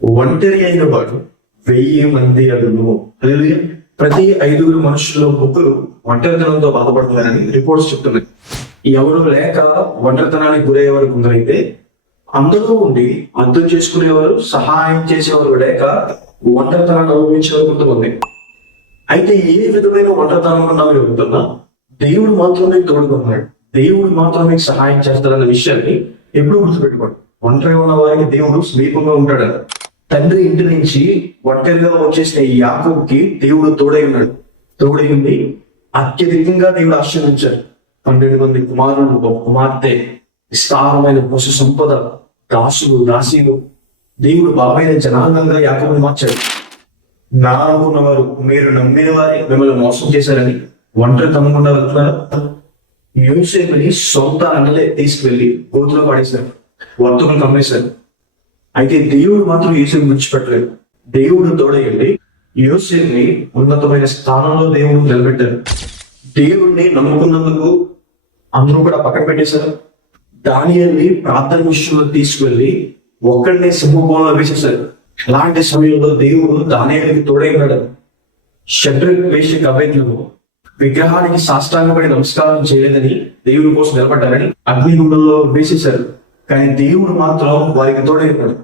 ఒంటరి అయిన వాడు 1000 మంది అడును. హల్లెలూయా. ప్రతి 5 మనుషుల్లో 3 ఒంటరితనంతో బాధపడుతున్నారని రిపోర్ట్స్ చెప్తున్నాయి. ఎవరు లేక ఒంటరితనానికి గురయ్యేవారు కొందరైతే, అందరూ ఉండి అర్థం చేసుకునేవారు, సహాయం చేసేవారు లేక ఒంటరితనాన్ని అనుభవించేవారు కొంతమంది. అయితే ఏ విధమైన ఒంటరితనం ఉన్నా మీరు వెళ్తున్నా, దేవుడు మాత్రమే తోడుగా ఉన్నాడు, దేవుడు మాత్రమే సహాయం చేస్తాడన్న విషయాన్ని ఎప్పుడు గుర్తుపెట్టుకోండి. ఒంటరిగా ఉన్న వారికి దేవుడు సమీపంగా ఉంటాడు. తండ్రి ఇంటి నుంచి ఒంటరిగా వచ్చేసిన ఈ యాకోబుకి దేవుడు తోడై ఉన్నాడు. తోడై ఉండి అత్యధికంగా దేవుడు ఆశీర్వదించాడు. 12 మంది కుమారులు, ఒక కుమార్తె, విస్తారమైన పశు సంపద, దాసులు, దాసీలు. దేవుడు బాబైన జనాంగంగా యాకోబుని మార్చాడు. నా అనుకున్న వారు, మీరు నమ్మిన వారి మిమ్మల్ని మోసం చేశారని ఒంటరితనం గుండా వెళ్తున్నారు. యోసేపుని సొంత అన్నలే తీసుకువెళ్ళి గోతులో పడేశారు, వర్తకులు కమ్మేశారు. అయితే దేవుడు మాత్రం యోసేపుని విడిచిపెట్టలేదు. దేవుడు తోడయ్యండి యోసేపుని ఉన్నతమైన స్థానంలో దేవుడు నిలబెట్టారు. దేవుడిని నమ్ముకున్నందుకు అందరూ కూడా పక్కన పెట్టేశారు. దానియేలుని ప్రార్థన విషయంలో తీసుకువెళ్ళి ఒక్కడినే సింహభూమిలో వేసేశారు. అలాంటి సమయంలో దేవుడు దానియేలుకి తోడై ఉన్నాడు. షడ్రక్, మేషక్, అబేద్నెగో విగ్రహానికి సాష్టాంగపడి నమస్కారం చేయలేదని దేవుడి కోసం నిలబడ్డారని అగ్నిగుండంలో వేసేశారు. కానీ దేవుడు మాత్రం వారికి తోడై ఉన్నాడు.